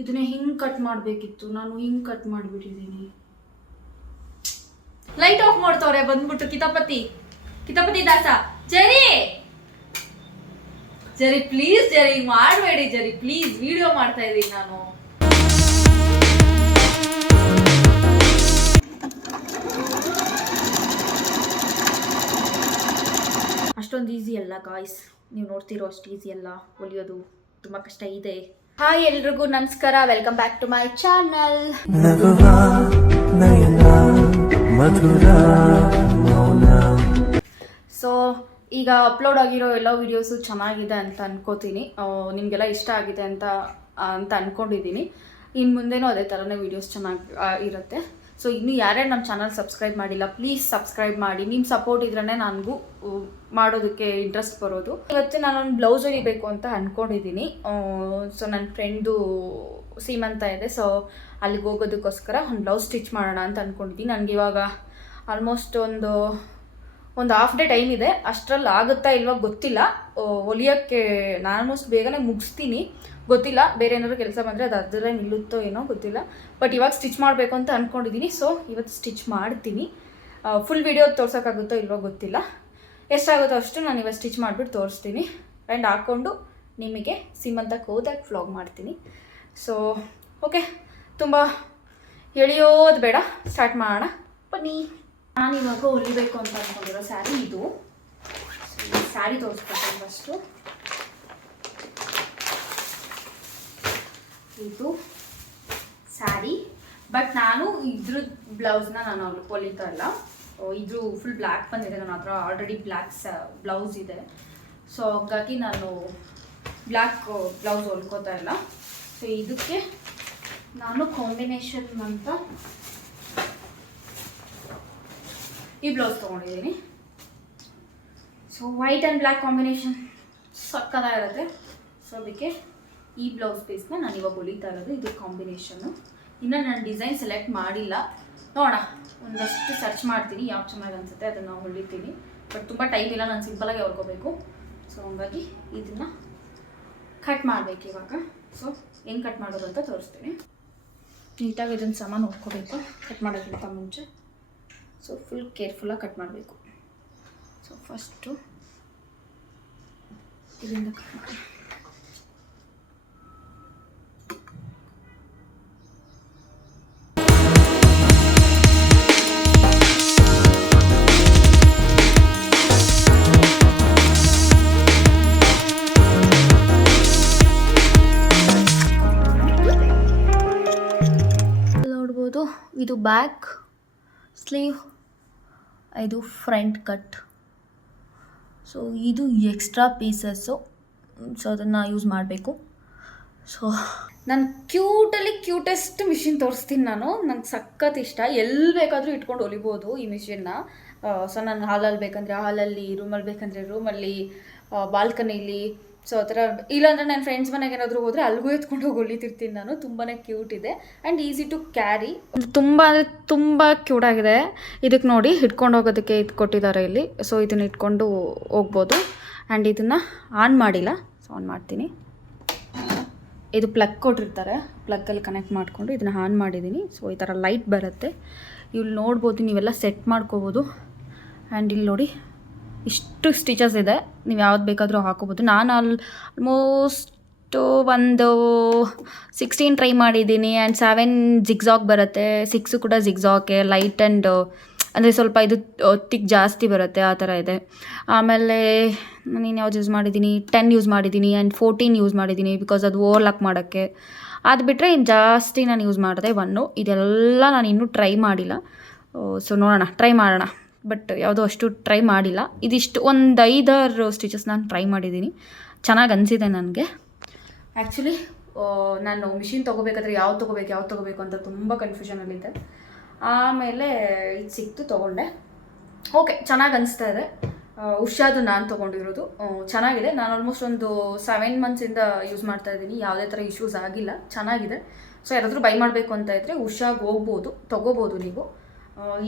ಇದನ್ನ ಹಿಂಗೆ ಕಟ್ ಮಾಡಬೇಕಿತ್ತು, ನಾನು ಹಿಂಗೆ ಕಟ್ ಮಾಡಿಬಿಟ್ಟಿದ್ದೀನಿ. ಲೈಟ್ ಆಫ್ ಮಾಡ್ತವ್ರೆ ಬಂದ್ಬಿಟ್ಟು ಕಿತಾಪತಿ ದಾಸ. ಜರಿ ಜರಿ ಪ್ಲೀಸ್, ಜರಿ ಮಾಡಬೇಡಿ ಜರಿ ಪ್ಲೀಸ್, ವಿಡಿಯೋ ಮಾಡ್ತಾ ಇದ್ದೀನಿ ನಾನು. ಅಷ್ಟೊಂದು ಈಸಿ ಅಲ್ಲ ಗಾಯ್ಸ್, ನೀವು ನೋಡ್ತಿರೋ ಅಷ್ಟು ಈಸಿ ಅಲ್ಲ, ಹೊಲಿಯೋದು ತುಂಬ ಕಷ್ಟ ಇದೆ. ಹಾಯ್ ಎಲ್ರಿಗೂ ನಮಸ್ಕಾರ, welcome back to my channel. So ಈಗ ಅಪ್ಲೋಡ್ ಆಗಿರೋ ಎಲ್ಲ ವೀಡಿಯೋಸು ಚೆನ್ನಾಗಿದೆ ಅಂತ ಅನ್ಕೋತೀನಿ, ನಿಮಗೆಲ್ಲ ಇಷ್ಟ ಆಗಿದೆ ಅಂತ ಅಂದ್ಕೊಂಡಿದ್ದೀನಿ. ಇನ್ನು ಮುಂದೆನೂ ಅದೇ ಥರನೇ ವೀಡಿಯೋಸ್ ಚೆನ್ನಾಗಿ ಇರುತ್ತೆ. ಸೊ ಇನ್ನೂ ಯಾರ್ಯಾರು ನಮ್ಮ ಚಾನಲ್ ಸಬ್ಸ್ಕ್ರೈಬ್ ಮಾಡಿಲ್ಲ, ಪ್ಲೀಸ್ ಸಬ್ಸ್ಕ್ರೈಬ್ ಮಾಡಿ. ನಿಮ್ಮ ಸಪೋರ್ಟ್ ಇದ್ರೇ ನನಗೂ ಮಾಡೋದಕ್ಕೆ ಇಂಟ್ರೆಸ್ಟ್ ಬರೋದು. ಇವತ್ತು ನಾನೊಂದು ಬ್ಲೌಸ್ ಹೊಲಿಬೇಕು ಅಂತ ಅಂದ್ಕೊಂಡಿದ್ದೀನಿ. ಸೊ ನನ್ನ ಫ್ರೆಂಡು ಸೀಮಂತ ಇದೆ, ಸೊ ಅಲ್ಲಿಗೆ ಹೋಗೋದಕ್ಕೋಸ್ಕರ ಒಂದು ಬ್ಲೌಸ್ ಸ್ಟಿಚ್ ಮಾಡೋಣ ಅಂತ ಅಂದ್ಕೊಂಡಿದ್ದೀನಿ. ನನಗೆ ಇವಾಗ ಆಲ್ಮೋಸ್ಟ್ ಒಂದು ಹಾಫ್ ಡೇ ಟೈಮ್ ಇದೆ. ಅಷ್ಟರಲ್ಲಿ ಆಗುತ್ತಾ ಇಲ್ವಾ ಗೊತ್ತಿಲ್ಲ. ಹೊಲಿಯೋಕ್ಕೆ ನಾನು ಆಲ್ಮೋಸ್ಟ್ ಬೇಗನೆ ಮುಗಿಸ್ತೀನಿ, ಗೊತ್ತಿಲ್ಲ ಬೇರೆ ಏನಾದರೂ ಕೆಲಸ ಬಂದರೆ ಅದು ಅದರಲ್ಲೇ ನಿಲ್ಲುತ್ತೋ ಏನೋ ಗೊತ್ತಿಲ್ಲ. ಬಟ್ ಇವಾಗ ಸ್ಟಿಚ್ ಮಾಡಬೇಕು ಅಂತ ಅಂದ್ಕೊಂಡಿದ್ದೀನಿ. ಸೊ ಇವತ್ತು ಸ್ಟಿಚ್ ಮಾಡ್ತೀನಿ. ಫುಲ್ ವಿಡಿಯೋ ತೋರ್ಸೋಕ್ಕಾಗುತ್ತೋ ಇಲ್ವೋ ಗೊತ್ತಿಲ್ಲ, ಎಷ್ಟಾಗುತ್ತೋ ಅಷ್ಟು ನಾನು ಇವಾಗ ಸ್ಟಿಚ್ ಮಾಡಿಬಿಟ್ಟು ತೋರಿಸ್ತೀನಿ. ಆ್ಯಂಡ್ ಹಾಕ್ಕೊಂಡು ನಿಮಗೆ ಸೀಮಂತಕ್ಕೆ ಹೋದಾಗ ವ್ಲಾಗ್ ಮಾಡ್ತೀನಿ. ಸೊ ಓಕೆ, ತುಂಬ ಎಳೆಯೋದು ಬೇಡ, ಸ್ಟಾರ್ಟ್ ಮಾಡೋಣ ಬನ್ನಿ. ನಾನಿವಾಗ ಹೊಲಿಬೇಕು ಅಂತ ಅಂದ್ಕೊಂಡಿರೋ ಸ್ಯಾರಿ ಇದು. ಸ್ಯಾರಿ ತೋರಿಸ್ಕೊಳ್ತೀನಿ ಫಸ್ಟು. ಇದು ಸ್ಯಾರಿ, ಬಟ್ ನಾನು ಇದ್ರ ಬ್ಲೌಸ್ನ ನಾನು ಹೊಲಿತಾ ಇಲ್ಲ. ಇದು ಫುಲ್ ಬ್ಲ್ಯಾಕ್ ಬಂದಿದೆ, ನನ್ನ ಹತ್ರ ಆಲ್ರೆಡಿ ಬ್ಲ್ಯಾಕ್ ಬ್ಲೌಸ್ ಇದೆ. ಸೊ ಹಾಗಾಗಿ ನಾನು ಬ್ಲ್ಯಾಕ್ ಬ್ಲೌಸ್ ಹೊಲ್ಕೋತಾ ಇಲ್ಲ. ಸೊ ಇದಕ್ಕೆ ನಾನು ಕಾಂಬಿನೇಷನ್ ಅಂತ ಈ ಬ್ಲೌಸ್ ತೊಗೊಂಡಿದ್ದೀನಿ. So white and black combination ಸಕ್ಕತ್ತಾಗಿರುತ್ತೆ. ಸೊ ಅದಕ್ಕೆ ಈ ಬ್ಲೌಸ್ ಪೀಸ್ನ ನಾನು ಇವಾಗ ಹೊಲಿತಾ ಇರೋದು, ಇದು ಕಾಂಬಿನೇಷನ್ನು. ಇನ್ನು ನಾನು ಡಿಸೈನ್ ಸೆಲೆಕ್ಟ್ ಮಾಡಿಲ್ಲ, ನೋಡೋಣ ಒಂದಷ್ಟು ಸರ್ಚ್ ಮಾಡ್ತೀನಿ, ಯಾವ ಚೆನ್ನಾಗಿ ಅನಿಸುತ್ತೆ ಅದನ್ನು ಹೊಲಿತೀನಿ. ಬಟ್ ತುಂಬ ಟೈಮ್ ಇಲ್ಲ, ನಾನು ಸಿಂಪಲಾಗಿ ಹೊಲ್ಕೋಬೇಕು. ಸೊ ಹಂಗಾಗಿ ಇದನ್ನು ಕಟ್ ಮಾಡಬೇಕು ಇವಾಗ. ಸೊ ಹೆಂಗೆ ಕಟ್ ಮಾಡೋದು ಅಂತ ತೋರಿಸ್ತೀನಿ. ನೀಟಾಗಿ ಇದನ್ನು ಸಮ ನೋಡ್ಕೋಬೇಕು ಕಟ್ ಮಾಡೋಕ್ಕಿಂತ ಮುಂಚೆ. ಸೊ ಫುಲ್ ಕೇರ್ಫುಲ್ಲಾಗಿ ಕಟ್ ಮಾಡಬೇಕು. ಸೊ ಫಸ್ಟು ಇದರಿಂದ ಕಟ್ ಮಾಡಿ. ನೋಡ್ಬೋದು, ಇದು ಬ್ಯಾಕ್ ಸ್ಲೀವ್, ಇದು ಫ್ರಂಟ್ ಕಟ್. ಸೊ ಇದು ಎಕ್ಸ್ಟ್ರಾ ಪೀಸಸ್ಸು, ಸೊ ಅದನ್ನು ಯೂಸ್ ಮಾಡಬೇಕು. ಸೊ ನಾನು ಕ್ಯೂಟೆಸ್ಟ್ ಮಿಷಿನ್ ತೋರಿಸ್ತೀನಿ ನಾನು. ನಂಗೆ ಸಖತ್ ಇಷ್ಟ, ಎಲ್ಲಿ ಬೇಕಾದರೂ ಇಟ್ಕೊಂಡು ಹೊಲಿಬೋದು ಈ ಮಿಷಿನ್ನ. ಸೊ ನಾನು ಹಾಲಲ್ಲಿ ಬೇಕಂದರೆ ಹಾಲಲ್ಲಿ, ರೂಮಲ್ಲಿ ಬೇಕಂದರೆ ರೂಮಲ್ಲಿ, ಬಾಲ್ಕನಿಲಿ, ಸೊ ಆ ಥರ. ಇಲ್ಲಾಂದರೆ ನನ್ನ ಫ್ರೆಂಡ್ಸ್ ಮನೆಗೆ ಏನಾದರೂ ಹೋದರೆ ಅಲ್ಲಿಗೂ ಎತ್ಕೊಂಡು ಹೋಗಿ ಹೊಲಿತಿರ್ತೀನಿ ನಾನು. ತುಂಬಾ ಕ್ಯೂಟ್ ಇದೆ ಆ್ಯಂಡ್ ಈಸಿ ಟು ಕ್ಯಾರಿ. ತುಂಬ ಅಂದರೆ ತುಂಬ ಕ್ಯೂಟಾಗಿದೆ. ಇದಕ್ಕೆ ನೋಡಿ ಹಿಡ್ಕೊಂಡು ಹೋಗೋದಕ್ಕೆ ಇದು ಕೊಟ್ಟಿದ್ದಾರೆ ಇಲ್ಲಿ. ಸೊ ಇದನ್ನು ಇಟ್ಕೊಂಡು ಹೋಗ್ಬೋದು. ಆ್ಯಂಡ್ ಇದನ್ನು ಆನ್ ಮಾಡಿಲ್ಲ, ಸೊ ಆನ್ ಮಾಡ್ತೀನಿ. ಇದು ಪ್ಲಗ್ ಕೊಟ್ಟಿರ್ತಾರೆ, ಪ್ಲಗ್ಗಲ್ಲಿ ಕನೆಕ್ಟ್ ಮಾಡಿಕೊಂಡು ಇದನ್ನು ಆನ್ ಮಾಡಿದ್ದೀನಿ. ಸೊ ಈ ಥರ ಲೈಟ್ ಬರುತ್ತೆ, ಇಲ್ಲಿ ನೋಡ್ಬೋದು, ನೀವೆಲ್ಲ ಸೆಟ್ ಮಾಡ್ಕೋಬೋದು. ಆ್ಯಂಡ್ ಇಲ್ಲಿ ನೋಡಿ ಇಷ್ಟು ಸ್ಟಿಚಸ್ ಇದೆ, ನೀವು ಯಾವ್ದು ಬೇಕಾದರೂ ಹಾಕೋಬೋದು. ನಾನು ಆಲ್ಮೋಸ್ಟು ಒಂದು 16 ಟ್ರೈ ಮಾಡಿದ್ದೀನಿ. ಆ್ಯಂಡ್ 7 ಜಿಗ್ಸಾಗ್ ಬರುತ್ತೆ, 6 ಕೂಡ ಜಿಗ್ಸಾಗೆ, ಲೈಟ್ ಆ್ಯಂಡ್ ಅಂದರೆ ಸ್ವಲ್ಪ ಇದು ತಿಕ್ ಜಾಸ್ತಿ ಬರುತ್ತೆ, ಆ ಥರ ಇದೆ. ಆಮೇಲೆ ನಾನು ಯಾವ್ದು ಯೂಸ್ ಮಾಡಿದ್ದೀನಿ, 10 ಯೂಸ್ ಮಾಡಿದ್ದೀನಿ. ಆ್ಯಂಡ್ 14 ಯೂಸ್ ಮಾಡಿದ್ದೀನಿ, ಬಿಕಾಸ್ ಅದು ಓವರ್ಲಾಕ್ ಮಾಡೋಕ್ಕೆ. ಅದು ಬಿಟ್ಟರೆ ಇನ್ನು ಜಾಸ್ತಿ ನಾನು ಯೂಸ್ ಮಾಡಿದೆ 1. ಇದೆಲ್ಲ ನಾನು ಇನ್ನೂ ಟ್ರೈ ಮಾಡಿಲ್ಲ. ಸೊ ನೋಡೋಣ, ಟ್ರೈ ಮಾಡೋಣ. ಬಟ್ ಯಾವುದೋ ಅಷ್ಟು ಟ್ರೈ ಮಾಡಿಲ್ಲ. ಇದಿಷ್ಟು ಒಂದು 5-6 ಸ್ಟಿಚಸ್ ನಾನು ಟ್ರೈ ಮಾಡಿದ್ದೀನಿ, ಚೆನ್ನಾಗಿ ಅನಿಸಿದೆ ನನಗೆ. ಆ್ಯಕ್ಚುಲಿ ನಾನು ಮಿಷಿನ್ ತೊಗೋಬೇಕಾದ್ರೆ ಯಾವ್ದು ತೊಗೋಬೇಕು ಅಂತ ತುಂಬ ಕನ್ಫ್ಯೂಷನಲ್ಲಿದ್ದೆ. ಆಮೇಲೆ ಇದು ಸಿಕ್ತು, ತೊಗೊಂಡೆ. ಓಕೆ, ಚೆನ್ನಾಗಿ ಅನಿಸ್ತಾ ಇದೆ. ಉಷಾದು ನಾನು ತೊಗೊಂಡಿರೋದು ಚೆನ್ನಾಗಿದೆ. ನಾನು ಆಲ್ಮೋಸ್ಟ್ ಒಂದು 7 ಮಂತ್ಸಿಂದ ಯೂಸ್ ಮಾಡ್ತಾ ಇದ್ದೀನಿ, ಯಾವುದೇ ಥರ ಇಶ್ಯೂಸ್ ಆಗಿಲ್ಲ, ಚೆನ್ನಾಗಿದೆ. ಸೊ ಯಾರಾದರೂ ಬೈ ಮಾಡಬೇಕು ಅಂತ ಇದ್ದರೆ ಉಷಾಗೆ ಹೋಗ್ಬೋದು, ತೊಗೋಬೋದು ನೀವು.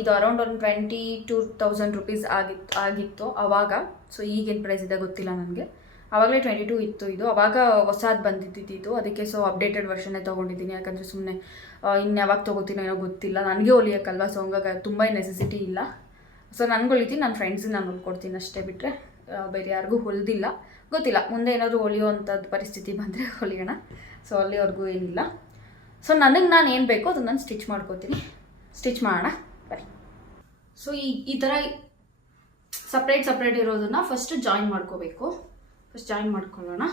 ಇದು ಅರೌಂಡ್ ಒಂದು 22,000 ರುಪೀಸ್ ಆಗಿತ್ತು ಆವಾಗ. ಸೊ ಈಗೇನು ಪ್ರೈಸ್ ಇದೆ ಗೊತ್ತಿಲ್ಲ ನನಗೆ. ಆವಾಗಲೇ 22 ಇತ್ತು ಇದು, ಆವಾಗ ಹೊಸದು ಬಂದಿದ್ದು ಅದಕ್ಕೆ. ಸೊ ಅಪ್ಡೇಟೆಡ್ ವರ್ಷನ್ನೇ ತೊಗೊಂಡಿದ್ದೀನಿ, ಯಾಕಂದರೆ ಸುಮ್ಮನೆ ಇನ್ನು ಯಾವಾಗ ತೊಗೋತೀನೋ ಏನೋ ಗೊತ್ತಿಲ್ಲ, ನನಗೆ ಹೊಲಿಯೋಕ್ಕಲ್ವ. ಸೊ ಹಂಗಾಗಿ ತುಂಬ ನೆಸೆಸಿಟಿ ಇಲ್ಲ. ಸೊ ನನಗೆ ಹೊಲಿತೀನಿ, ನನ್ನ ಫ್ರೆಂಡ್ಸಿಗೆ ನಾನು ಹೊಲ್ಕೊಡ್ತೀನಿ ಅಷ್ಟೇ, ಬಿಟ್ಟರೆ ಬೇರೆ ಯಾರಿಗೂ ಹೊಲಿದಿಲ್ಲ. ಗೊತ್ತಿಲ್ಲ, ಮುಂದೆ ಏನಾದರೂ ಹೊಲಿಯೋವಂಥದ್ದು ಪರಿಸ್ಥಿತಿ ಬಂದರೆ ಹೊಲಿಯೋಣ. ಸೊ ಅಲ್ಲಿವರೆಗೂ ಏನಿಲ್ಲ. ಸೊ ನನಗೆ ನಾನು ಏನು ಬೇಕೋ ಅದನ್ನು ನಾನು ಸ್ಟಿಚ್ ಮಾಡ್ಕೋತೀನಿ. ಸ್ಟಿಚ್ ಮಾಡೋಣ ಬನ್ನಿ. ಸೊ ಈ ಥರ ಸಪ್ರೇಟ್ ಇರೋದನ್ನು ಫಸ್ಟ್ ಜಾಯಿನ್ ಮಾಡ್ಕೋಬೇಕು. ಫಸ್ಟ್ ಜಾಯಿನ್ ಮಾಡ್ಕೊಳ್ಳೋಣ.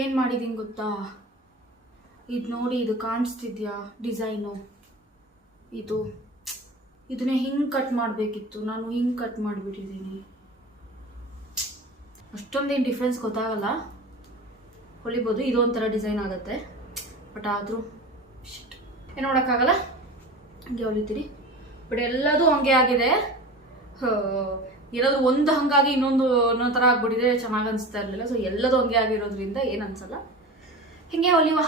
ಏನು ಮಾಡಿದ್ದೀನಿ ಗೊತ್ತಾ, ಇದು ನೋಡಿ, ಇದು ಕಾಣಿಸ್ತಿದ್ಯಾ ಡಿಸೈನು, ಇದನ್ನೇ ಹಿಂಗೆ ಕಟ್ ಮಾಡಬೇಕಿತ್ತು, ನಾನು ಹಿಂಗೆ ಕಟ್ ಮಾಡಿಬಿಟ್ಟಿದ್ದೀನಿ. ಅಷ್ಟೊಂದೇನು ಡಿಫ್ರೆನ್ಸ್ ಗೊತ್ತಾಗಲ್ಲ, ಹೊಲಿಬೋದು. ಇದು ಒಂಥರ ಡಿಸೈನ್ ಆಗುತ್ತೆ, ಬಟ್ ಆದರೂ ಏನು ನೋಡೋಕ್ಕಾಗಲ್ಲ, ಹಂಗೆ ಹೊಲಿತೀರಿ. ಬಟ್ ಎಲ್ಲದೂ ಹಂಗೆ ಆಗಿದೆ. ಎಲ್ಲದು ಒಂದು ಹಂಗಾಗಿ ಇನ್ನೊಂದು ಥರ ಆಗ್ಬಿಟ್ಟಿದೆ, ಚೆನ್ನಾಗಿ ಅನಿಸ್ತಾ ಇರಲಿಲ್ಲ. ಸೊ ಎಲ್ಲದೂ ಹಂಗೆ ಆಗಿರೋದ್ರಿಂದ ಏನು ಅನ್ಸಲ್ಲ, ಹಿಂಗೆ ಹೊಲಿವ.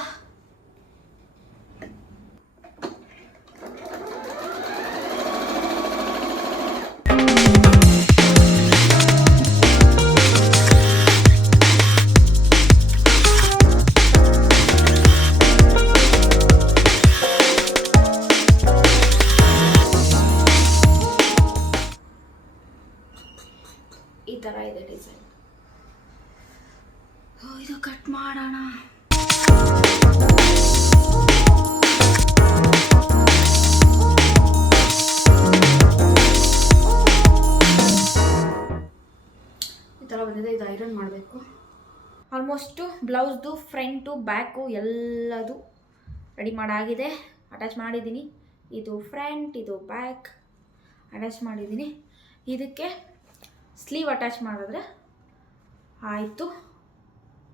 ಈ ಥರ ಇದೆ ಡಿಸೈನ್. ಇದು ಕಟ್ ಮಾಡೋಣ. ಈ ಥರ ಬಂದಿದೆ, ಇದು ಐರನ್ ಮಾಡಬೇಕು. ಆಲ್ಮೋಸ್ಟು ಬ್ಲೌಸ್ದು ಫ್ರಂಟು ಬ್ಯಾಕು ಎಲ್ಲದು ರೆಡಿ ಮಾಡಾಗಿದೆ. ಅಟ್ಯಾಚ್ ಮಾಡಿದ್ದೀನಿ. ಇದು ಫ್ರಂಟ್, ಇದು ಬ್ಯಾಕ್ ಅಟ್ಯಾಚ್ ಮಾಡಿದ್ದೀನಿ. ಇದಕ್ಕೆ ಸ್ಲೀವ್ ಅಟ್ಯಾಚ್ ಮಾಡಿದ್ರೆ ಆಯಿತು.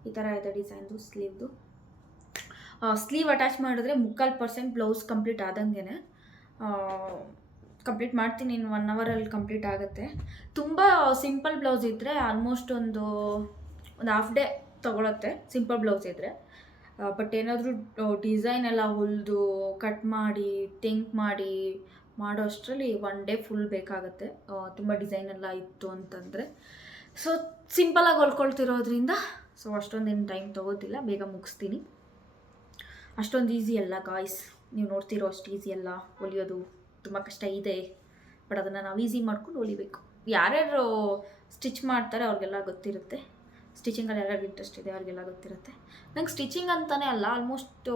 ಈ ಥರ ಇದೆ ಡಿಸೈನ್ದು ಸ್ಲೀವ್ದು. ಸ್ಲೀವ್ ಅಟ್ಯಾಚ್ ಮಾಡಿದ್ರೆ 3/4% ಬ್ಲೌಸ್ ಕಂಪ್ಲೀಟ್ ಆದಂಗೆ. ಕಂಪ್ಲೀಟ್ ಮಾಡ್ತೀನಿ, ಇನ್ನು 1 ಅವರಲ್ಲಿ ಕಂಪ್ಲೀಟ್ ಆಗುತ್ತೆ. ತುಂಬ ಸಿಂಪಲ್ ಬ್ಲೌಸ್ ಇದ್ದರೆ ಆಲ್ಮೋಸ್ಟ್ ಒಂದು ಹಾಫ್ ಡೇ ತೊಗೊಳತ್ತೆ, ಸಿಂಪಲ್ ಬ್ಲೌಸ್ ಇದ್ದರೆ. ಬಟ್ ಏನಾದರೂ ಡಿಸೈನ್ ಎಲ್ಲ ಹೊಲಿದು ಕಟ್ ಮಾಡಿ ಥಿಂಕ್ ಮಾಡಿ ಮಾಡೋ ಅಷ್ಟರಲ್ಲಿ 1 ಡೇ ಫುಲ್ ಬೇಕಾಗುತ್ತೆ, ತುಂಬ ಡಿಸೈನ್ ಎಲ್ಲ ಇತ್ತು ಅಂತಂದರೆ. ಸೊ ಸಿಂಪಲಾಗಿ ಹೊಲ್ಕೊಳ್ತಿರೋದ್ರಿಂದ ಸೊ ಅಷ್ಟೊಂದೇನು ಟೈಮ್ ತೊಗೋತಿಲ್ಲ, ಬೇಗ ಮುಗಿಸ್ತೀನಿ. ಅಷ್ಟೊಂದು ಈಸಿ ಅಲ್ಲ ಗಾಯ್ಸ್, ನೀವು ನೋಡ್ತಿರೋ ಅಷ್ಟು ಈಸಿ ಅಲ್ಲ ಹೊಲಿಯೋದು, ತುಂಬ ಕಷ್ಟ ಇದೆ. ಬಟ್ ಅದನ್ನು ನಾವು ಈಸಿ ಮಾಡ್ಕೊಂಡು ಹೊಲಿಬೇಕು. ಯಾರ್ಯಾರು ಸ್ಟಿಚ್ ಮಾಡ್ತಾರೆ ಅವ್ರಿಗೆಲ್ಲ ಗೊತ್ತಿರುತ್ತೆ, ಸ್ಟಿಚಿಂಗಲ್ಲಿ ಯಾರ್ಯಾರಿಗೆ ಇಂಟ್ರೆಸ್ಟ್ ಇದೆ ಅವ್ರಿಗೆಲ್ಲ ಗೊತ್ತಿರುತ್ತೆ. ನಂಗೆ ಸ್ಟಿಚಿಂಗ್ ಅಂತಲೇ ಅಲ್ಲ, ಆಲ್ಮೋಸ್ಟ್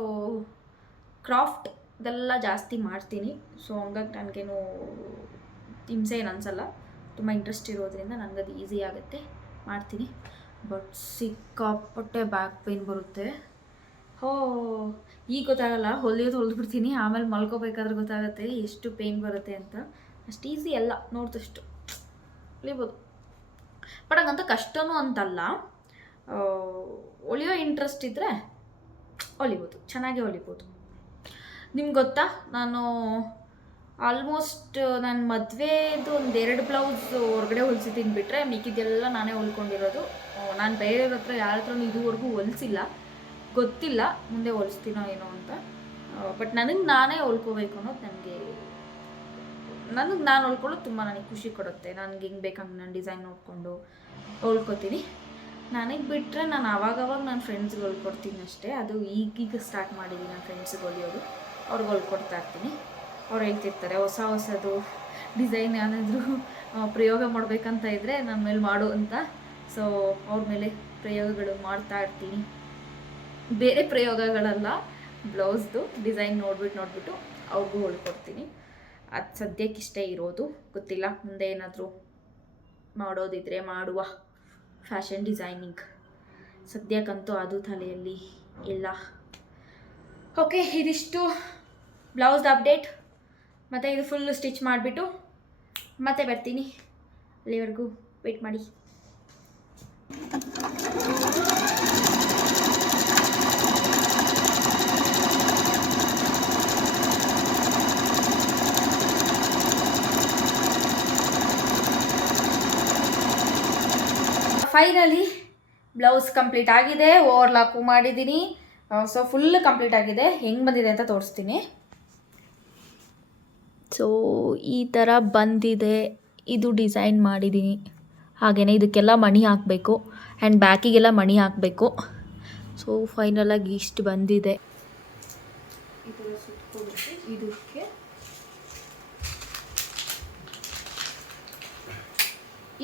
ಕ್ರಾಫ್ಟ್ ಇದೆಲ್ಲ ಜಾಸ್ತಿ ಮಾಡ್ತೀನಿ. ಸೊ ಹಂಗಾಗಿ ನನಗೇನು ಹಿಂಸೆ ಏನು ಅನಿಸಲ್ಲ, ತುಂಬ ಇಂಟ್ರೆಸ್ಟ್ ಇರೋದ್ರಿಂದ ನನಗದು ಈಸಿ ಆಗುತ್ತೆ, ಮಾಡ್ತೀನಿ. ಬಟ್ ಸಿಕ್ಕಾಪಟ್ಟೆ ಬ್ಯಾಕ್ ಪೇಯ್ನ್ ಬರುತ್ತೆ. ಈಗ ಗೊತ್ತಾಗಲ್ಲ, ಹೊಲಿದ್ಬಿಡ್ತೀನಿ, ಆಮೇಲೆ ಮಲ್ಕೋಬೇಕಾದ್ರೆ ಗೊತ್ತಾಗುತ್ತೆ ಎಷ್ಟು ಪೇಯ್ನ್ ಬರುತ್ತೆ ಅಂತ. ಅಷ್ಟು ಈಸಿ ಅಲ್ಲ, ನೋಡಿದಷ್ಟು ಹೊಲಿಬೋದು. ಬಟ್ ಹಂಗಂತ ಕಷ್ಟನೂ ಅಂತಲ್ಲ, ಹೊಲಿಯೋ ಇಂಟ್ರೆಸ್ಟ್ ಇದ್ದರೆ ಹೊಲಿಬೋದು, ಚೆನ್ನಾಗೇ ಹೊಲಿಬೋದು. ನಿಮ್ಗೆ ಗೊತ್ತಾ, ನಾನು ಆಲ್ಮೋಸ್ಟ್ ನನ್ನ ಮದುವೆದು 2 ಬ್ಲೌಸ್ ಹೊರಗಡೆ ಹೊಲಿಸಿದ್ದೀನಿ, ಬಿಟ್ಟರೆ ಮಿಕ್ಕಿದ್ದೆಲ್ಲ ನಾನೇ ಹೊಲ್ಕೊಂಡಿರೋದು. ನಾನು ಬೇರೆಯವ್ರ ಹತ್ರ ಯಾರ ಹತ್ರನೂ ಇದುವರೆಗೂ ಹೊಲಿಸಿಲ್ಲ, ಗೊತ್ತಿಲ್ಲ ಮುಂದೆ ಹೊಲಿಸ್ತೀನೋ ಏನೋ ಅಂತ. ಬಟ್ ನನಗೆ ನಾನೇ ಹೊಲ್ಕೋಬೇಕು ಅನ್ನೋದು ನಾನು ಹೊಲ್ಕೊಳ್ಳೋದು ತುಂಬ ನನಗೆ ಖುಷಿ ಕೊಡುತ್ತೆ. ನನಗೆ ಹಿಂಗೆ ಬೇಕಂಗೆ ನಾನು ಡಿಸೈನ್ ನೋಡಿಕೊಂಡು ಹೊಲ್ಕೋತೀನಿ. ನನಗೆ ಬಿಟ್ಟರೆ ನಾನು ಆವಾಗವಾಗ ನನ್ನ ಫ್ರೆಂಡ್ಸ್ಗೆ ಹೊಲ್ಕೊಡ್ತೀನಿ ಅಷ್ಟೇ. ಅದು ಈಗೀಗ ಸ್ಟಾರ್ಟ್ ಮಾಡಿದ್ದೀನಿ ನನ್ನ ಫ್ರೆಂಡ್ಸ್ಗೆ ಹೊಲಿಯೋದು, ಅವ್ರಿಗೆ ಹೊಲ್ಕೊಡ್ತಾ ಇರ್ತೀನಿ. ಅವ್ರು ಹೇಳ್ತಿರ್ತಾರೆ ಹೊಸದು ಡಿಸೈನ್ ಏನಾದರೂ ಪ್ರಯೋಗ ಮಾಡಬೇಕಂತ ಇದ್ದರೆ ನನ್ನ ಮೇಲೆ ಮಾಡು ಅಂತ. ಸೊ ಅವ್ರ ಮೇಲೆ ಪ್ರಯೋಗಗಳು ಮಾಡ್ತಾ ಇರ್ತೀನಿ. ಬೇರೆ ಪ್ರಯೋಗಗಳಲ್ಲ, ಬ್ಲೌಸ್ದು ಡಿಸೈನ್ ನೋಡಿಬಿಟ್ಟು ಅವ್ರಿಗೂ ಹೊಲ್ಕೊಡ್ತೀನಿ. ಅದು ಸದ್ಯಕ್ಕಿಷ್ಟೇ ಇರೋದು, ಗೊತ್ತಿಲ್ಲ ಮುಂದೆ ಏನಾದರೂ ಮಾಡೋದಿದ್ರೆ ಮಾಡುವ. ಫ್ಯಾಷನ್ ಡಿಸೈನಿಂಗ್ ಸದ್ಯಕ್ಕಂತೂ ಅದು ತಲೆಯಲ್ಲಿ ಇಲ್ಲ. ಓಕೆ, ಇದಿಷ್ಟು ಬ್ಲೌಸ್ದು ಅಪ್ಡೇಟ್. ಮತ್ತು ಇದು ಫುಲ್ಲು ಸ್ಟಿಚ್ ಮಾಡಿಬಿಟ್ಟು ಮತ್ತೆ ಬರ್ತೀನಿ. ಅಲ್ಲಿವರೆಗೂ ವೆಯ್ಟ್ ಮಾಡಿ. ಫೈನಲಿ ಬ್ಲೌಸ್ ಕಂಪ್ಲೀಟ್ ಆಗಿದೆ, ಓವರ್ಲಾಕು ಮಾಡಿದ್ದೀನಿ. ಸೊ ಫುಲ್ ಕಂಪ್ಲೀಟ್ ಆಗಿದೆ. ಹೆಂಗೆ ಬಂದಿದೆ ಅಂತ ತೋರಿಸ್ತೀನಿ. ಸೊ ಈ ಥರ ಬಂದಿದೆ, ಇದು ಡಿಸೈನ್ ಮಾಡಿದ್ದೀನಿ. ಹಾಗೆಯೇ ಇದಕ್ಕೆಲ್ಲ ಮಣಿ ಹಾಕಬೇಕು. ಆ್ಯಂಡ್ ಬ್ಯಾಕಿಗೆಲ್ಲ ಮಣಿ ಹಾಕಬೇಕು. ಸೊ ಫೈನಲಾಗಿ ಇಷ್ಟು ಬಂದಿದೆ. ಈ ಥರ ಸುತ್ಕೊಬಿಟ್ಟು ಇದಕ್ಕೆ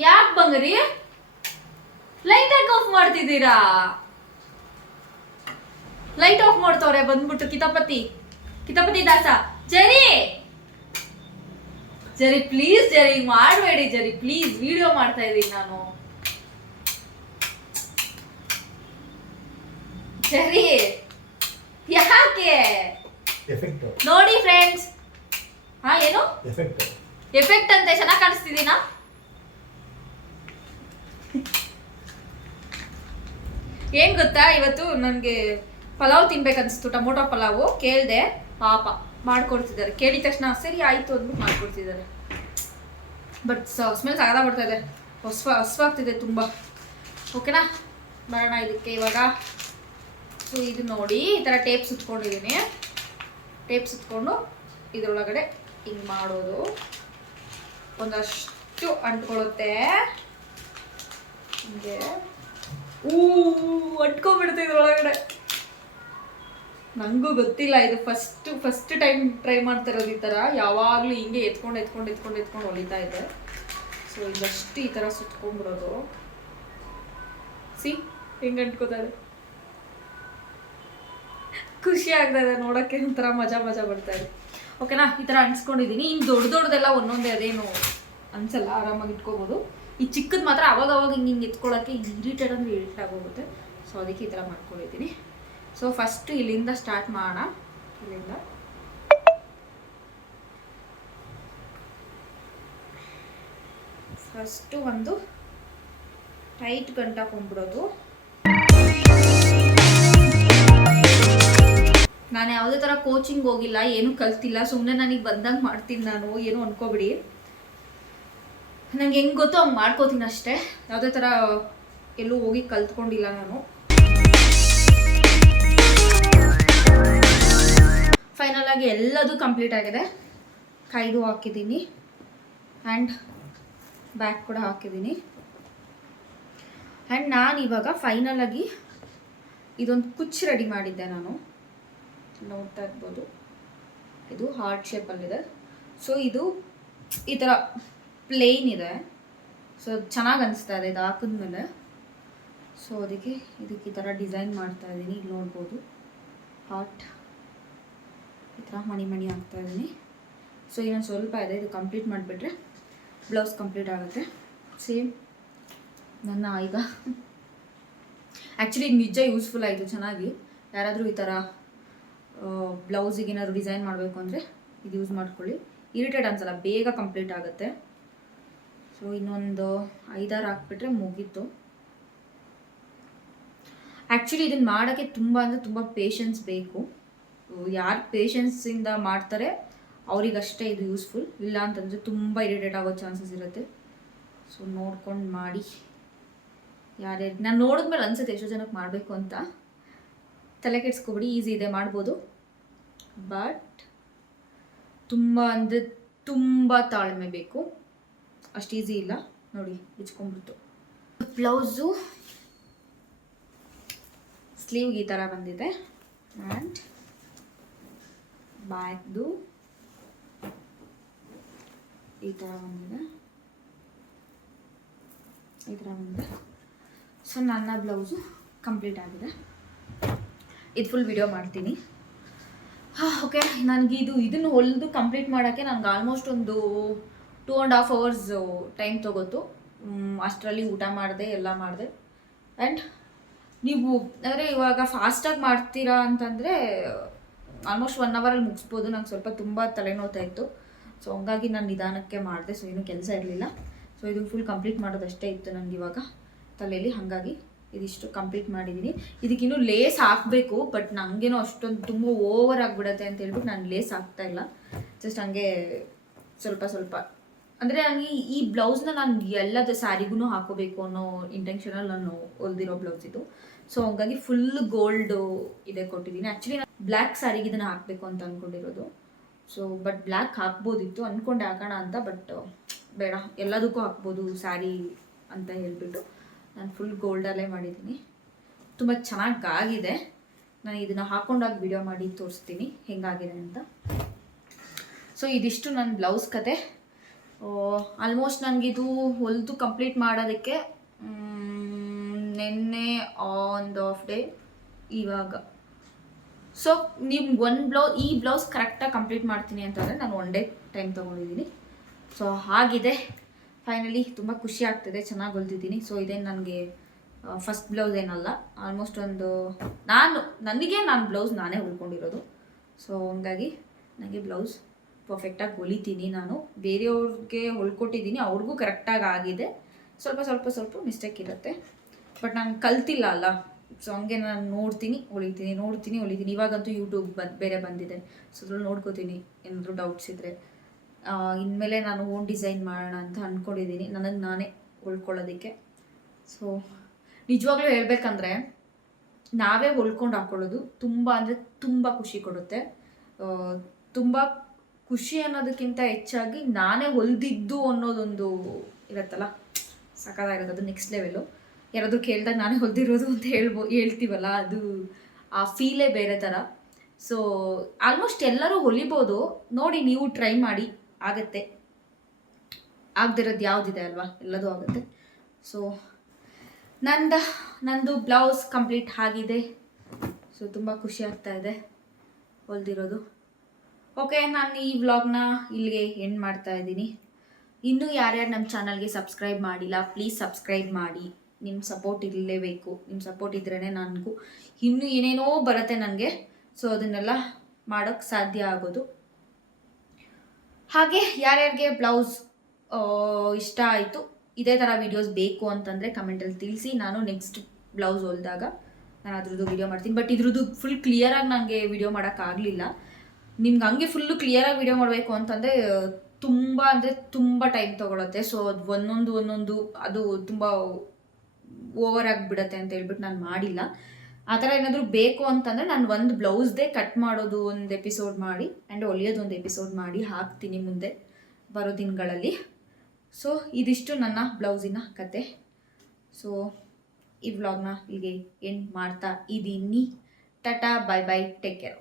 ಯಾಕೆ ಬಂಗರಿ ಲೈಟ್ ಯಾಕೆ ಆಫ್ ಮಾಡ್ತಿದ್ದೀರಾ? ಲೈಟ್ ಆಫ್ ಮಾಡ್ತವ್ರೆ ಬಂದ್ಬಿಟ್ಟು ಕಿತಾಪತಿ ದಾಸ. ಜರಿ ಪ್ಲೀಸ್ ಜರಿ ಮಾಡಬೇಡಿ ಜರಿ ಪ್ಲೀಸ್, ವಿಡಿಯೋ ಮಾಡ್ತಾ ಇದ್ದೀನಿ ನಾನು. ಜರಿ ಯಾಕೆ ನೋಡಿ ಫ್ರೆಂಡ್ಸ್. ಏನು ಎಫೆಕ್ಟ್ ಅಂತ ಚೆನ್ನಾಗಿ ಕಾಣಿಸ್ತಿದ್ದೀನಾ? ಏನ್ ಗೊತ್ತಾ, ಇವತ್ತು ನನಗೆ ಪಲಾವ್ ತಿನ್ಬೇಕನ್ನಿಸ್ತು, ಟೊಮೊಟೊ ಪಲಾವು ಕೇಳಿದೆ. ಪಾಪ ಮಾಡ್ಕೊಡ್ತಿದ್ದಾರೆ, ಕೇಳಿದ ತಕ್ಷಣ ಸರಿ ಆಯಿತು ಅಂದ್ಬಿಟ್ಟು ಮಾಡ್ಕೊಡ್ತಿದ್ದಾರೆ. ಬಟ್ ಸ್ಮೆಲ್ ಸಾಗದ ಬರ್ತಾ ಇದೆ, ಹಸ್ವಾಗ್ತಿದೆ ತುಂಬ. ಓಕೆನಾ, ಬರೋಣ ಇದಕ್ಕೆ ಇವಾಗ. ಸೊ ಇದು ನೋಡಿ ಈ ಥರ ಟೇಪ್ ಸುತ್ಕೊಂಡಿದ್ದೀನಿ. ಟೇಪ್ ಸುತ್ಕೊಂಡು ಇದರೊಳಗಡೆ ಹಿಂಗೆ ಮಾಡೋದು, ಒಂದಷ್ಟು ಅಂಟ್ಕೊಳ್ಳುತ್ತೆ ಹಿಂಗೆ. ಅಂಟ್ಕೊಂಡ್ಬಿಡುತ್ತೆ ಇದ್ರೊಳಗಡೆ. ನನಗೂ ಗೊತ್ತಿಲ್ಲ, ಇದು ಫಸ್ಟ್ ಟೈಮ್ ಟ್ರೈ ಮಾಡ್ತಾ ಇರೋದು ಈ ಥರ. ಯಾವಾಗಲೂ ಹಿಂಗೆ ಎತ್ಕೊಂಡು ಹೊಲಿತಾ ಇದೆ. ಸೊ ಇದಷ್ಟು ಈ ಥರ ಸುತ್ಕೊಂಡ್ಬಿಡೋದು. ಹೆಂಗೆ ಅಂಟ್ಕೋತಾರೆ, ಖುಷಿ ಆಗ್ತಾ ಇದೆ ನೋಡೋಕ್ಕೆ, ಒಂಥರ ಮಜಾ ಬರ್ತಾ ಇದೆ. ಓಕೆನಾ, ಈ ಥರ ಅಂಟ್ಸ್ಕೊಂಡಿದ್ದೀನಿ. ಇನ್ನು ದೊಡ್ಡದೆಲ್ಲ ಒಂದೊಂದೇ ಅದೇನು ಅನ್ಸಲ್ಲ, ಆರಾಮಾಗಿ ಇಟ್ಕೋಬೋದು. ಈ ಚಿಕ್ಕದು ಮಾತ್ರ ಅವಾಗ ಹಿಂಗೆ ಎತ್ಕೊಳ್ಳೋಕ್ಕೆ ಇರಿಟೇಟ್ ಆಗೋಗುತ್ತೆ. ಸೊ ಅದಕ್ಕೆ ಈ ಥರ ಮಾಡ್ಕೊಂಡಿದ್ದೀನಿ. ಸೊ ಫಸ್ಟು ಇಲ್ಲಿಂದ ಸ್ಟಾರ್ಟ್ ಮಾಡೋಣ. ಇಲ್ಲಿಂದ ಫಸ್ಟು ಒಂದು ಟೈಟ್ ಗಂಟು ಹಾಕೊಂಡ್ಬಿಡೋದು. ನಾನು ಯಾವುದೇ ಥರ ಕೋಚಿಂಗ್ ಹೋಗಿಲ್ಲ, ಏನೂ ಕಲ್ತಿಲ್ಲ, ಸುಮ್ಮನೆ ನನಗೆ ಬಂದಂಗೆ ಮಾಡ್ತೀನಿ ನಾನು, ಏನು ಅನ್ಕೋಬಿಡಿ. ನಂಗೆ ಹೆಂಗೆ ಗೊತ್ತೋ ಹಂಗೆ ಮಾಡ್ಕೋತೀನಿ ಅಷ್ಟೇ. ಯಾವುದೇ ಥರ ಎಲ್ಲೂ ಹೋಗಿ ಕಲ್ತ್ಕೊಂಡಿಲ್ಲ ನಾನು. ಫೈನಲ್ ಆಗಿ ಎಲ್ಲದೂ ಕಂಪ್ಲೀಟ್ ಆಗಿದೆ. ಕೈದು ಹಾಕಿದ್ದೀನಿ ಆ್ಯಂಡ್ ಬ್ಯಾಕ್ ಕೂಡ ಹಾಕಿದ್ದೀನಿ. ಆ್ಯಂಡ್ ನಾನು ಇವಾಗ ಫೈನಲ್ ಆಗಿ ಇದೊಂದು ಕುಚ್ಚು ರೆಡಿ ಮಾಡಿದ್ದೆ ನಾನು, ನೋಡ್ತಾ ಇರ್ಬೋದು. ಇದು ಹಾರ್ಟ್ ಶೇಪಲ್ಲಿದೆ. ಸೊ ಇದು ಈ ಥರ ಪ್ಲೇನ್ ಇದೆ. ಸೊ ಚೆನ್ನಾಗಿ ಅನಿಸ್ತಾ ಇದೆ ಇದು ಹಾಕಿದ್ಮೇಲೆ. ಸೊ ಅದಕ್ಕೆ ಇದಕ್ಕೆ ಈ ಥರ ಡಿಸೈನ್ ಮಾಡ್ತಾ ಇದ್ದೀನಿ. ಇಲ್ಲಿ ನೋಡ್ಬೋದು ಹಾರ್ಟ್ ಈ ಥರ ಮಣಿ ಹಾಕ್ತಾ ಇದ್ದೀನಿ. ಸೊ ಇನ್ನೊಂದು ಸ್ವಲ್ಪ ಇದೆ, ಇದು ಕಂಪ್ಲೀಟ್ ಮಾಡಿಬಿಟ್ರೆ ಬ್ಲೌಸ್ ಕಂಪ್ಲೀಟ್ ಆಗುತ್ತೆ. ಸೇಮ್ ನನ್ನ ಈಗ ಆ್ಯಕ್ಚುಲಿ ನಿಜ ಯೂಸ್ಫುಲ್ ಆಯಿತು ಚೆನ್ನಾಗಿ. ಯಾರಾದರೂ ಈ ಥರ ಬ್ಲೌಸಿಗೆ ಏನಾದರೂ ಡಿಸೈನ್ ಮಾಡಬೇಕು ಅಂದರೆ ಇದು ಯೂಸ್ ಮಾಡ್ಕೊಳ್ಳಿ, ಇರಿಟೇಟ್ ಅನ್ಸಲ್ಲ, ಬೇಗ ಕಂಪ್ಲೀಟ್ ಆಗುತ್ತೆ. ಸೊ ಇನ್ನೊಂದು 5-6 ಹಾಕ್ಬಿಟ್ರೆ ಮುಗೀತು. ಆ್ಯಕ್ಚುಲಿ ಇದನ್ನು ಮಾಡೋಕ್ಕೆ ತುಂಬ ಅಂದರೆ ತುಂಬ ಪೇಷನ್ಸ್ ಬೇಕು. ಯಾರು ಪೇಷನ್ಸಿಂದ ಮಾಡ್ತಾರೆ ಅವರಿಗಷ್ಟೇ ಇದು ಯೂಸ್ಫುಲ್, ಇಲ್ಲ ಅಂತಂದರೆ ತುಂಬ ಇರಿಟೇಟ್ ಆಗೋ ಚಾನ್ಸಸ್ ಇರುತ್ತೆ. ಸೊ ನೋಡ್ಕೊಂಡು ಮಾಡಿ. ಯಾರ್ಯಾರು ನಾನು ನೋಡಿದ್ಮೇಲೆ ಅನ್ಸುತ್ತೆ ಎಷ್ಟೋ ಜನಕ್ಕೆ ಮಾಡಬೇಕು ಅಂತ. ತಲೆ ಕೆಡಿಸ್ಕೊಬಿಡಿ, ಈಸಿ ಇದೆ, ಮಾಡ್ಬೋದು. ಬಟ್ ತುಂಬ ಅಂದರೆ ತುಂಬ ತಾಳ್ಮೆ ಬೇಕು, ಅಷ್ಟು ಈಸಿ ಇಲ್ಲ. ನೋಡಿ ಬಿಚ್ಕೊಂಡ್ಬಿಡ್ತು. ಬ್ಲೌಸು ಸ್ಲೀವ್ಗೆ ಈ ಥರ ಬಂದಿದೆ ಆ್ಯಂಡ್ ಬ್ಯಾಕ್ದು ಈ ಥರ ಬಂದಿದೆ. ಸೊ ನನ್ನ ಬ್ಲೌಸು ಕಂಪ್ಲೀಟ್ ಆಗಿದೆ. ಇದು ಫುಲ್ ವಿಡಿಯೋ ಮಾಡ್ತೀನಿ. ಓಕೆ, ನನಗೆ ಇದನ್ನು ಹೊಲಿದು ಕಂಪ್ಲೀಟ್ ಮಾಡೋಕ್ಕೆ ನನಗೆ ಆಲ್ಮೋಸ್ಟ್ ಒಂದು 2.5 hours ಟೈಮ್ ತೊಗೋತು. ಅಷ್ಟರಲ್ಲಿ ಊಟ ಮಾಡಿದೆ, ಎಲ್ಲ ಮಾಡಿದೆ. ಆ್ಯಂಡ್ ನೀವು ಅಂದರೆ ಇವಾಗ ಫಾಸ್ಟಾಗಿ ಮಾಡ್ತೀರಾ ಅಂತಂದರೆ ಆಲ್ಮೋಸ್ಟ್ 1 hour ಮುಗಿಸ್ಬೋದು. ನಂಗೆ ಸ್ವಲ್ಪ ತುಂಬ ತಲೆನೋವ್ತಾ ಇತ್ತು. ಸೊ ಹಂಗಾಗಿ ನಾನು ನಿಧಾನಕ್ಕೆ ಮಾಡಿದೆ. ಸೊ ಏನೂ ಕೆಲಸ ಇರಲಿಲ್ಲ. ಸೊ ಇದು ಫುಲ್ ಕಂಪ್ಲೀಟ್ ಮಾಡೋದಷ್ಟೇ ಇತ್ತು ನನಗೆ ಇವಾಗ ತಲೆಯಲ್ಲಿ. ಹಾಗಾಗಿ ಇದಿಷ್ಟು ಕಂಪ್ಲೀಟ್ ಮಾಡಿದ್ದೀನಿ. ಇದಕ್ಕಿನ್ನೂ ಲೇಸ್ ಹಾಕಬೇಕು, ಬಟ್ ನನಗೇನೋ ಅಷ್ಟೊಂದು ತುಂಬ ಓವರ್ ಆಗಿಬಿಡುತ್ತೆ ಅಂತ ಹೇಳ್ಬಿಟ್ಟು ನಾನು ಲೇಸ್ ಹಾಕ್ತಾಯಿಲ್ಲ. ಜಸ್ಟ್ ಹಂಗೆ ಸ್ವಲ್ಪ ಅಂದರೆ ನನಗೆ ಈ ಬ್ಲೌಸ್ನ ನಾನು ಎಲ್ಲದ ಸ್ಯಾರಿಗೂ ಹಾಕೋಬೇಕು ಅನ್ನೋ ಇಂಟೆನ್ಷನಲ್ಲಿ ನಾನು ಹೊಲ್ದಿರೋ ಬ್ಲೌಸ್ ಇದು. ಸೊ ಹಂಗಾಗಿ ಫುಲ್ ಗೋಲ್ಡು ಇದೆ ಕೊಟ್ಟಿದ್ದೀನಿ. ಆ್ಯಕ್ಚುಲಿ ನಾನು ಬ್ಲ್ಯಾಕ್ ಸ್ಯಾರಿಗೆ ಇದನ್ನು ಹಾಕಬೇಕು ಅಂತ ಅಂದ್ಕೊಂಡಿರೋದು. ಸೊ ಬಟ್ ಬ್ಲ್ಯಾಕ್ ಹಾಕ್ಬೋದಿತ್ತು, ಅಂದ್ಕೊಂಡೆ ಹಾಕೋಣ ಅಂತ. ಬಟ್ ಬೇಡ, ಎಲ್ಲದಕ್ಕೂ ಹಾಕ್ಬೋದು ಸ್ಯಾರಿ ಅಂತ ಹೇಳ್ಬಿಟ್ಟು ನಾನು ಫುಲ್ ಗೋಲ್ಡಲ್ಲೇ ಮಾಡಿದ್ದೀನಿ. ತುಂಬ ಚೆನ್ನಾಗಾಗಿದೆ. ನಾನು ಇದನ್ನು ಹಾಕೊಂಡಾಗ ವಿಡಿಯೋ ಮಾಡಿ ತೋರಿಸ್ತೀನಿ ಹೆಂಗಾಗಿದೆ ಅಂತ. ಸೊ ಇದಿಷ್ಟು ನನ್ನ ಬ್ಲೌಸ್ ಕತೆ. ಆಲ್ಮೋಸ್ಟ್ ನನಗಿದು ಹೊಲಿದು ಕಂಪ್ಲೀಟ್ ಮಾಡೋದಕ್ಕೆ ನಿನ್ನೆ ಆನ್ ದ ಆಫ್ ಡೇ ಇವಾಗ. ಸೊ ನೀವು ಈ ಬ್ಲೌಸ್ ಕರೆಕ್ಟಾಗಿ ಕಂಪ್ಲೀಟ್ ಮಾಡ್ತೀನಿ ಅಂತಂದರೆ ನಾನು 1 ಡೇ ಟೈಮ್ ತೊಗೊಂಡಿದ್ದೀನಿ. ಸೊ ಹಾಗಿದೆ ಫೈನಲಿ. ತುಂಬ ಖುಷಿ ಆಗ್ತಿದೆ, ಚೆನ್ನಾಗಿ ಹೊಲ್ದಿದ್ದೀನಿ. ಸೊ ಇದೇನು ನನಗೆ ಫಸ್ಟ್ ಬ್ಲೌಸ್ ಏನಲ್ಲ. ಆಲ್ಮೋಸ್ಟ್ ನಾನು ಬ್ಲೌಸ್ ನಾನೇ ಹೊಲ್ಕೊಂಡಿರೋದು. ಸೊ ಹಂಗಾಗಿ ನನಗೆ ಬ್ಲೌಸ್ ಪರ್ಫೆಕ್ಟಾಗಿ ಹೊಲಿತೀನಿ. ನಾನು ಬೇರೆಯವ್ರಿಗೆ ಹೊಲ್ಕೊಟ್ಟಿದ್ದೀನಿ, ಅವ್ರಿಗೂ ಕರೆಕ್ಟಾಗಿ ಆಗಿದೆ. ಸ್ವಲ್ಪ ಮಿಸ್ಟೇಕ್ ಇರುತ್ತೆ, ಬಟ್ ನಾನು ಕಲ್ತಿಲ್ಲ ಅಲ್ಲ. ಸೊ ಹಂಗೆ ನಾನು ನೋಡ್ತೀನಿ ಹೊಲಿತೀನಿ. ಇವಾಗಂತೂ ಯೂಟ್ಯೂಬ್ ಬೇರೆ ಬಂದಿದೆ. ಸೊ ಅದ್ರಲ್ಲಿ ನೋಡ್ಕೋತೀನಿ ಏನಾದರೂ ಡೌಟ್ಸ್ ಇದ್ದರೆ. ಇನ್ಮೇಲೆ ನಾನು ಓನ್ ಡಿಸೈನ್ ಮಾಡೋಣ ಅಂತ ಅಂದ್ಕೊಂಡಿದ್ದೀನಿ, ನನಗೆ ನಾನೇ ಹೊಲ್ಕೊಳ್ಳೋದಕ್ಕೆ. ಸೊ ನಿಜವಾಗ್ಲೂ ಹೇಳ್ಬೇಕಂದ್ರೆ ನಾವೇ ಹೊಲ್ಕೊಂಡು ಹಾಕ್ಕೊಳ್ಳೋದು ತುಂಬ ಖುಷಿ ಕೊಡುತ್ತೆ. ತುಂಬ ಖುಷಿ ಅನ್ನೋದಕ್ಕಿಂತ ಹೆಚ್ಚಾಗಿ ನಾನೇ ಹೊಲ್ದಿದ್ದು ಅನ್ನೋದೊಂದು ಇರುತ್ತಲ್ಲ, ಸಖತ್ತಾಗಿರೋದು. ಅದು ನೆಕ್ಸ್ಟ್ ಲೆವೆಲ್ಲು. ಯಾರಾದರೂ ಕೇಳಿದಾಗ ನಾನೇ ಹೊಲ್ದಿರೋದು ಅಂತ ಹೇಳ್ತೀವಲ್ಲ, ಅದು ಆ ಫೀಲೇ ಬೇರೆ ಥರ. ಸೊ ಆಲ್ಮೋಸ್ಟ್ ಎಲ್ಲರೂ ಹೊಲಿಬೋದು, ನೋಡಿ ನೀವು ಟ್ರೈ ಮಾಡಿ, ಆಗುತ್ತೆ. ಆಗದಿರೋದು ಯಾವುದಿದೆ ಅಲ್ವಾ, ಎಲ್ಲದೂ ಆಗುತ್ತೆ. ಸೊ ನಂದು ಬ್ಲೌಸ್ ಕಂಪ್ಲೀಟ್ ಆಗಿದೆ. ಸೊ ತುಂಬ ಖುಷಿ ಆಗ್ತಾ ಇದೆ ಹೊಲ್ದಿರೋದು. ಓಕೆ, ನಾನು ಈ ವ್ಲಾಗ್ನ ಇಲ್ಲಿಗೆ ಎಂಡ್ ಮಾಡ್ತಾ ಇದ್ದೀನಿ. ಇನ್ನೂ ಯಾರ್ಯಾರು ನಮ್ಮ ಚಾನಲ್ಗೆ ಸಬ್ಸ್ಕ್ರೈಬ್ ಮಾಡಿಲ್ಲ, ಪ್ಲೀಸ್ ಸಬ್ಸ್ಕ್ರೈಬ್ ಮಾಡಿ. ನಿಮ್ಮ ಸಪೋರ್ಟ್ ಇರಲೇಬೇಕು. ನಿಮ್ಮ ಸಪೋರ್ಟ್ ಇದ್ರೇ ನನಗೂ ಇನ್ನೂ ಏನೇನೋ ಬರುತ್ತೆ ನನಗೆ. ಸೊ ಅದನ್ನೆಲ್ಲ ಮಾಡೋಕ್ಕೆ ಸಾಧ್ಯ ಆಗೋದು. ಹಾಗೆ ಯಾರ್ಯಾರಿಗೆ ಬ್ಲೌಸ್ ಇಷ್ಟ ಆಯಿತು, ಇದೇ ಥರ ವೀಡಿಯೋಸ್ ಬೇಕು ಅಂತಂದರೆ ಕಮೆಂಟಲ್ಲಿ ತಿಳಿಸಿ. ನಾನು ನೆಕ್ಸ್ಟ್ ಬ್ಲೌಸ್ ಹೊಲಿದಾಗ ನಾನು ಅದ್ರದ್ದು ವೀಡಿಯೋ ಮಾಡ್ತೀನಿ. ಬಟ್ ಇದ್ರದ್ದು ಫುಲ್ ಕ್ಲಿಯರಾಗಿ ನನಗೆ ವೀಡಿಯೋ ಮಾಡೋಕ್ಕಾಗಲಿಲ್ಲ. ನಿಮ್ಗೆ ಹಂಗೆ ಫುಲ್ಲು ಕ್ಲಿಯರಾಗಿ ವೀಡಿಯೋ ಮಾಡಬೇಕು ಅಂತಂದರೆ ತುಂಬ ಟೈಮ್ ತೊಗೊಳುತ್ತೆ. ಸೊ ಅದು ಒಂದೊಂದು ಅದು ತುಂಬ ಓವರ್ ಆಗಿಬಿಡುತ್ತೆ ಅಂತ ಹೇಳ್ಬಿಟ್ಟು ನಾನು ಮಾಡಿಲ್ಲ. ಆ ಥರ ಏನಾದರೂ ಬೇಕು ಅಂತಂದರೆ ನಾನು ಒಂದು ಬ್ಲೌಸ್ದೇ ಕಟ್ ಮಾಡೋದು ಒಂದು ಎಪಿಸೋಡ್ ಮಾಡಿ ಆ್ಯಂಡ್ ಹೊಲಿಯೋದು ಒಂದು ಎಪಿಸೋಡ್ ಮಾಡಿ ಹಾಕ್ತೀನಿ ಮುಂದೆ ಬರೋ ದಿನಗಳಲ್ಲಿ. ಸೊ ಇದಿಷ್ಟು ನನ್ನ ಬ್ಲೌಸಿನ ಕತೆ. ಸೊ ಈ ವ್ಲಾಗ್ನ ಇಲ್ಲಿಗೆ ಎಂಡ್ ಮಾಡ್ತಾ ಇದ್ದೀನಿ. Tata, bye bye, take care.